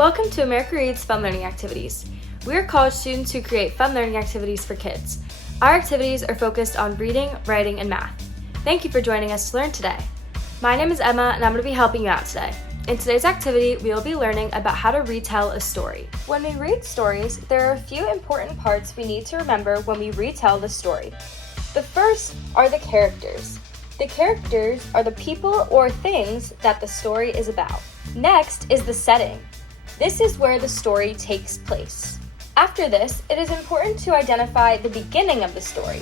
Welcome to America Reads Fun Learning Activities. We are college students who create fun learning activities for kids. Our activities are focused on reading, writing, and math. Thank you for joining us to learn today. My name is Emma, and I'm going to be helping you out today. In today's activity, we will be learning about how to retell a story. When we read stories, there are a few important parts we need to remember when we retell the story. The first are the characters. The characters are the people or things that the story is about. Next is the setting. This is where the story takes place. After this, it is important to identify the beginning of the story.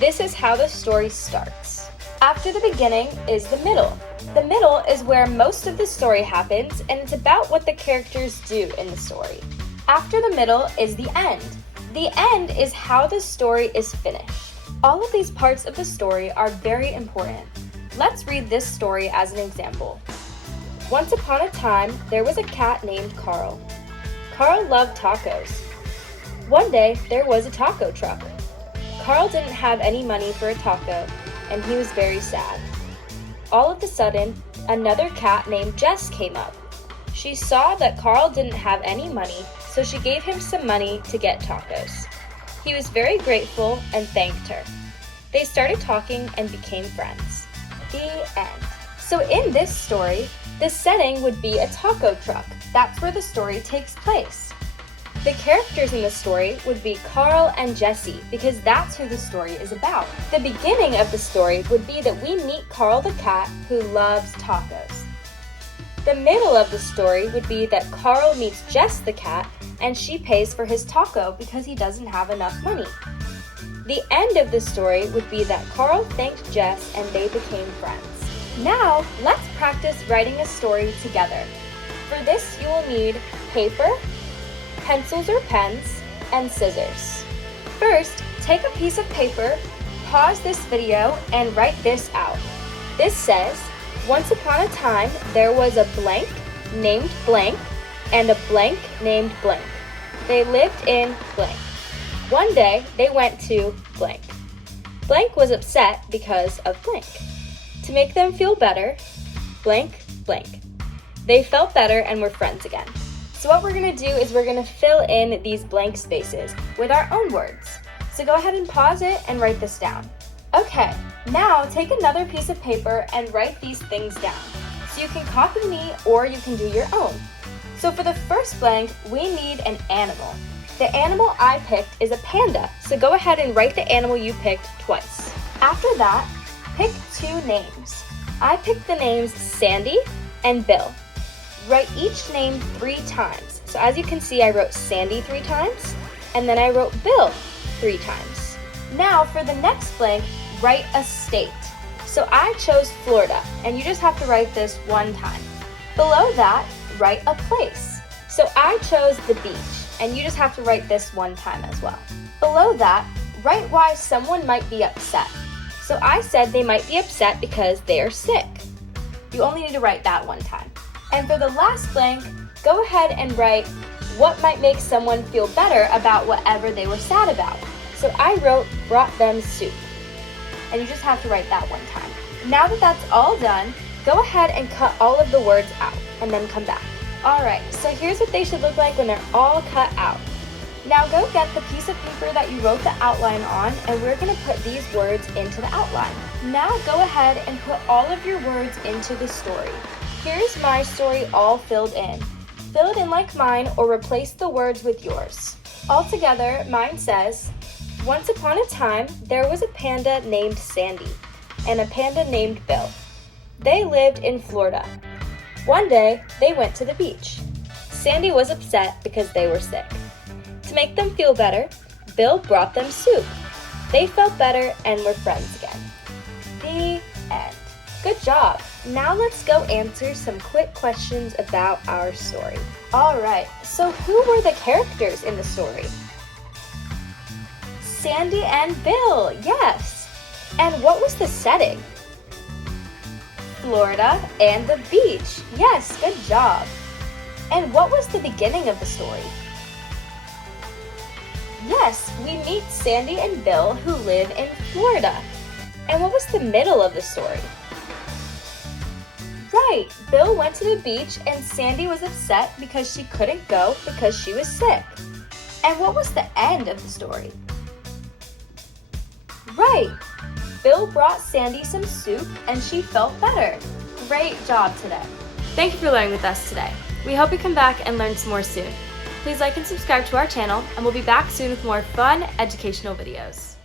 This is how the story starts. After the beginning is the middle. The middle is where most of the story happens, and it's about what the characters do in the story. After the middle is the end. The end is how the story is finished. All of these parts of the story are very important. Let's read this story as an example. Once upon a time, there was a cat named Carl. Carl loved tacos. One day, there was a taco truck. Carl didn't have any money for a taco, and he was very sad. All of a sudden, another cat named Jess came up. She saw that Carl didn't have any money, so she gave him some money to get tacos. He was very grateful and thanked her. They started talking and became friends. The end. So in this story, the setting would be a taco truck. That's where the story takes place. The characters in the story would be Carl and Jessie because that's who the story is about. The beginning of the story would be that we meet Carl the cat who loves tacos. The middle of the story would be that Carl meets Jess the cat and she pays for his taco because he doesn't have enough money. The end of the story would be that Carl thanked Jess and they became friends. Now, let's practice writing a story together. For this, you will need paper, pencils or pens, and scissors. First, take a piece of paper, pause this video, and write this out. This says, once upon a time, there was a blank named blank and a blank named blank. They lived in blank. One day, they went to blank. Blank was upset because of blank. To make them feel better, blank, blank. They felt better and were friends again. So what we're going to do is we're going to fill in these blank spaces with our own words. So go ahead and pause it and write this down. Okay, now take another piece of paper and write these things down. So you can copy me or you can do your own. So for the first blank, we need an animal. The animal I picked is a panda, so go ahead and write the animal you picked twice. After that, pick two names. I picked the names Sandy and Bill. Write each name 3 times. So as you can see, I wrote Sandy 3 times, and then I wrote Bill 3 times. Now for the next blank, write a state. So I chose Florida, and you just have to write this 1 time. Below that, write a place. So I chose the beach, and you just have to write this 1 time as well. Below that, write why someone might be upset. So I said they might be upset because they are sick. You only need to write that 1 time. And for the last blank, go ahead and write what might make someone feel better about whatever they were sad about. So I wrote brought them soup. And you just have to write that 1 time. Now that that's all done, go ahead and cut all of the words out and then come back. Alright, so here's what they should look like when they're all cut out. Now go get the piece of paper that you wrote the outline on, and we're going to put these words into the outline. Now go ahead and put all of your words into the story. Here's my story all filled in. Fill it in like mine or replace the words with yours. Altogether, mine says, once upon a time, there was a panda named Sandy and a panda named Bill. They lived in Florida. One day, they went to the beach. Sandy was upset because they were sick. To make them feel better, Bill brought them soup. They felt better and were friends again. The end. Good job. Now let's go answer some quick questions about our story. Alright, so who were the characters in the story? Sandy and Bill, yes. And what was the setting? Florida and the beach. Yes, good job. And what was the beginning of the story? Yes, we meet Sandy and Bill who live in Florida. And what was the middle of the story? Right, Bill went to the beach and Sandy was upset because she couldn't go because she was sick. And what was the end of the story? Right, Bill brought Sandy some soup and she felt better. Great job today. Thank you for learning with us today. We hope you come back and learn some more soon. Please like and subscribe to our channel, and we'll be back soon with more fun educational videos.